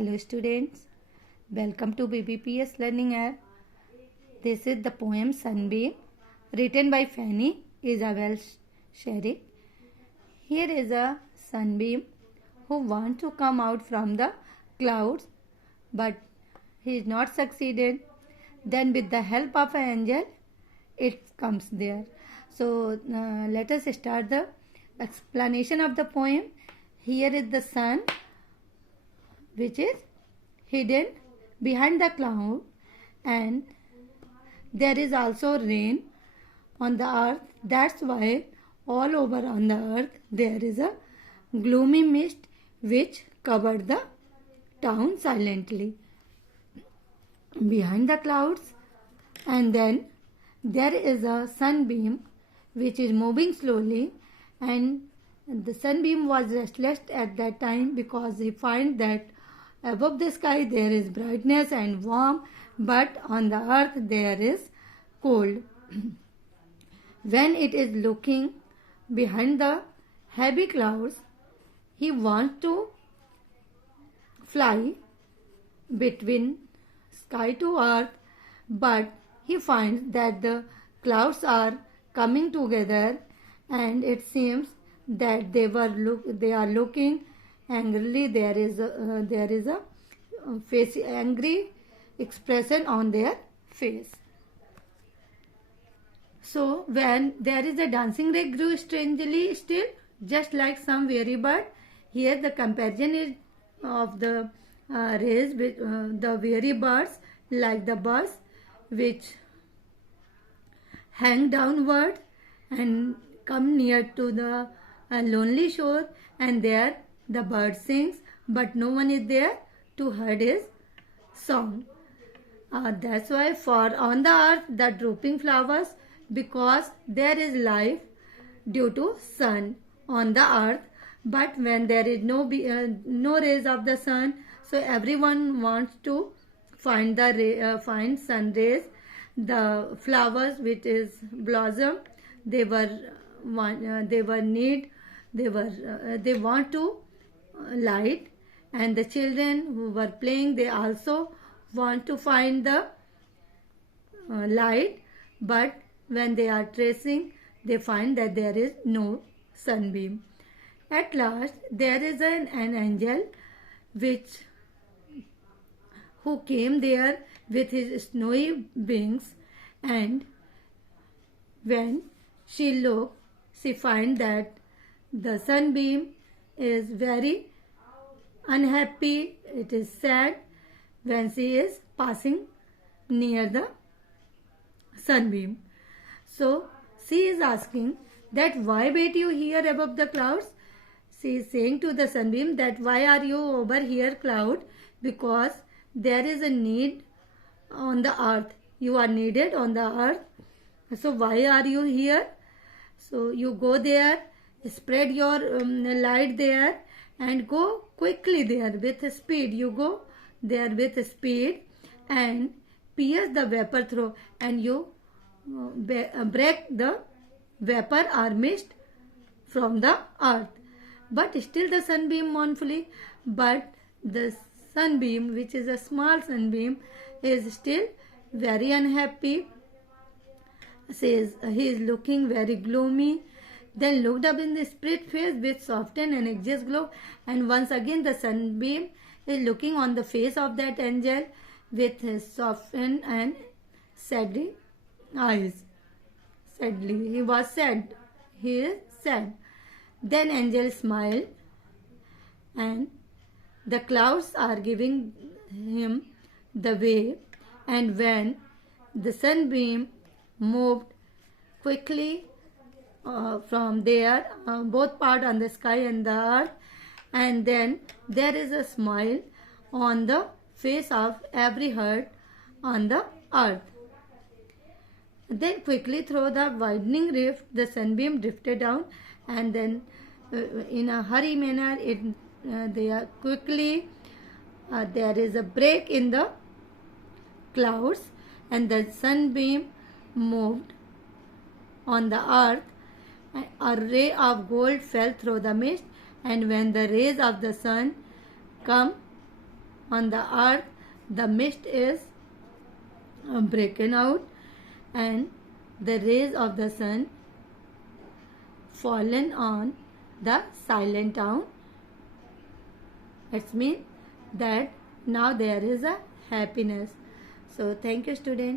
Hello students, welcome to BBPS Learning App. This is the poem Sunbeam written by Fanny Isabel Sherrick. Here is a sunbeam who wants to come out from the clouds but he is not succeeded. Then with the help of an angel it comes there. So let us start the explanation of the poem. Here is the sun which is hidden behind the cloud, and there is also rain on the earth. That's why all over on the earth there is a gloomy mist which covered the town silently behind the clouds. And then there is a sunbeam which is moving slowly, and the sunbeam was restless at that time because he finds that above the sky there is brightness and warm, but on the earth there is cold. When it is looking behind the heavy clouds, he wants to fly between sky to earth, but he finds that the clouds are coming together, and it seems that they are looking angrily. There is a face angry expression on their face. So when there is a dancing ray grew strangely still, just like some weary bird. Here the comparison is of the rays with the weary birds, like the birds which hang downward and come near to the lonely shore, and there the bird sings, but no one is there to hear his song. That's why for on the earth the drooping flowers, because there is life due to sun on the earth. But when there is no rays of the sun, so everyone wants to find find sun rays. The flowers which is blossom, they want to light, and the children who were playing, they also want to find the light, but when they are tracing, they find that there is no sunbeam. At last there is an angel who came there with his snowy wings, and when she looked, she find that the sunbeam is very unhappy. It is sad when she is passing near the sunbeam. So she is asking that why wait you here above the clouds? She is saying to the sunbeam that why are you over here, cloud? Because there is a need on the earth. You are needed on the earth. So why are you here? So you go there, spread your light there, and go quickly there with speed. You go there with speed and pierce the vapor through, and you break the vapor or mist from the earth. But still the sunbeam mournfully, but the sunbeam, which is a small sunbeam, is still very unhappy. Says he is looking very gloomy. Then looked up in the spirit face with softened and anxious glow, and once again the sunbeam is looking on the face of that angel with his softened and sadly eyes. Sadly, he was sad. He is sad. Then angel smiled, and the clouds are giving him the way, and when the sunbeam moved quickly from there, both part on the sky and the earth, and then there is a smile on the face of every heart on the earth. Then quickly through the widening rift the sunbeam drifted down, and then in a hurry manner they are quickly there is a break in the clouds, and the sunbeam moved on the earth. A ray of gold fell through the mist, and when the rays of the sun come on the earth, the mist is breaking out, and the rays of the sun fallen on the silent town. It means that now there is a happiness. So thank you, students.